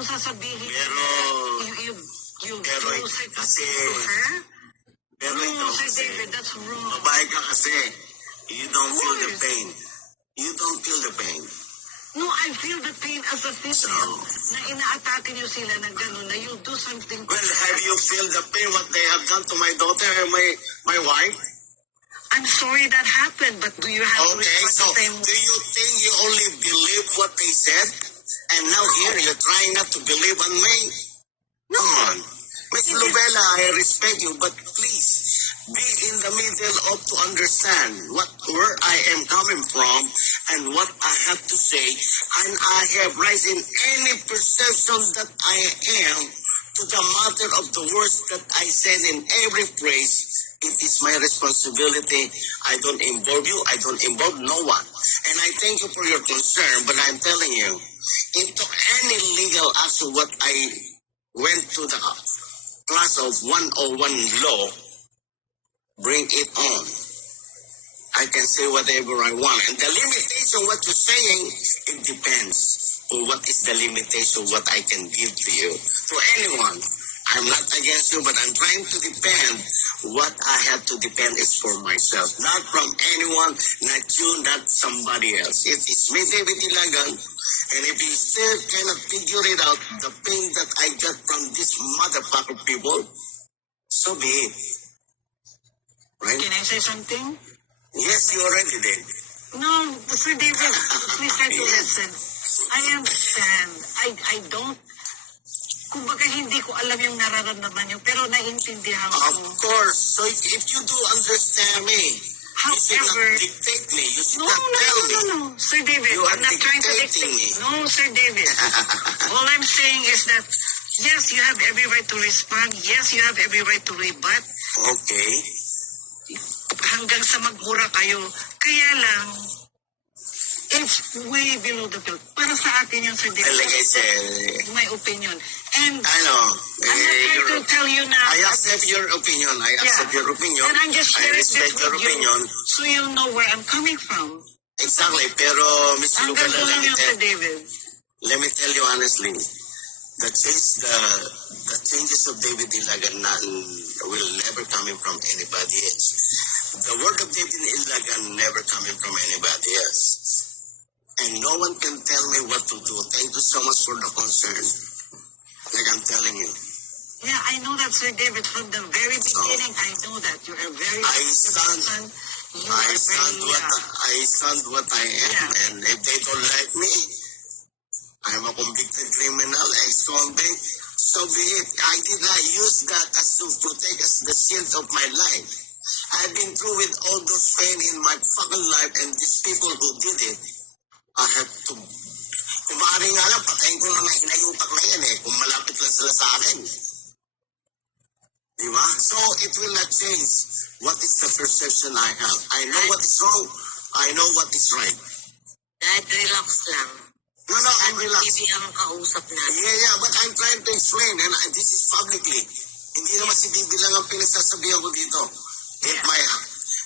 yung sasabihin Pero, you pero close it kasi, to her? pero No, ikaw Sir kasi, David, that's wrong. babae ka kasi, you don't feel the course. pain. You don't feel the pain. No, I feel the pain as a female na ina-atake niyo sila na gano'n, na you do something. Well, have you feel the pain what they have done to my daughter and my wife? I'm sorry that happened, but do you have to Okay, respect so the same? do you think you only believe what they said? And now here you're trying not to believe on me? Come on. Miss Lubella, I respect you, but please be in the middle of to understand where I am coming from and what I have to say. And I have rights in any perception that I am to the matter of the words that I said in every phrase. It is my responsibility. I don't involve you. I don't involve no one. And I thank you for your concern, but I'm telling you, into any legal action what I went to the class of 101 law, bring it on. I can say whatever I want. And the limitation, what you're saying, it depends on what is the limitation, what I can give to you, to anyone. I'm not against you, but I'm trying to defend what I have to defend is for myself, not from anyone, not you, not somebody else. It is me, David Ilagan, and if you still cannot figure it out, the pain that I got from these motherfucker people, so be it. Right? Can I say something? Yes, you already did. No, Sir David, please try to Yes. listen. I understand. I don't, kumbaga hindi ko alam yung nararamdaman niyo, pero naiintindihan Of ko. course. So if you do understand me, you should However, not dictate me. You should no, not tell me. no. Sir David, You are I'm not trying to dictating dictate. me. No, Sir David. All I'm saying is that, yes, you have every right to respond. Yes, you have every right to rebut. Okay. Hanggang sa magmura kayo. Kaya lang, it's way below the belt. Para sa akin yung Sir David. Like I said, My opinion. And I know. I'm not trying to tell you na. I accept your opinion. I accept your opinion. And I'm just I sharing this respect your with you opinion. so you know where I'm coming from. Exactly. Pero, Ms. Hanggang Lubella, doon lang yung Sir David. let me tell you honestly, the changes of David Ilagan will never coming from anybody else. The word of David Ilagan never coming from anybody else. And no one can tell me what to do. Thank you so much for the concern. Like I'm telling you. Yeah, I know that, Sir David. From the very beginning, I know that. You're a very person. You I are stand what I am, Yeah. and if they don't like me, I'm a convicted criminal, ex-convict, so be it. I did not use that as to protect as the shield of my life. I've been through with all those pain in my fucking life, and these people who did it, I have to, kung maaari nga lang, patayin ko na inayutak na yan kung malapit lang sila sa akin. Diba? So, it will not change what is the perception I have. I know what is wrong. I know what is right. Dad, relax lang. No, I'm relaxed. Bibi ang kausap natin. Yeah, but I'm trying to explain, and this is publicly. Hindi naman si Bibi lang ang pinagsasabihan ko dito.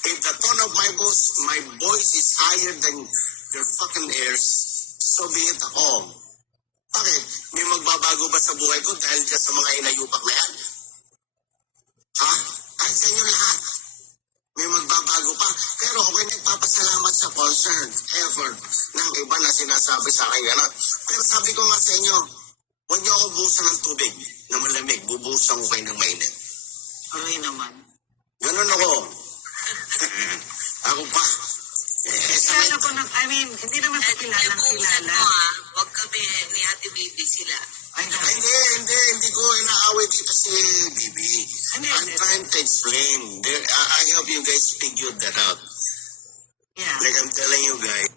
If the tone of my voice is higher than their fucking ears, so be it ako. Bakit? May magbabago ba sa buhay ko dahil dyan sa mga inayupak na yan? Ha? Kahit sa inyo lahat. May magbabago pa. Pero ako'y nagpapasalamat sa concern, effort ng iba na sinasabi sa akin gano'n. Pero sabi ko nga sa inyo, huwag niyo ako buhusan ng tubig na malamig. Bubuhusan ko kayo ng mainit. Aray naman. Ganun ako. Ako pa. Kilala ko na, hindi naman sa kilalang kilala. Mo wag kami ni Ate Bibi sila. I know. Hindi ko inaaway dito si Bibi. I'm trying to explain. I hope you guys figured that out. Yeah. Like I'm telling you guys,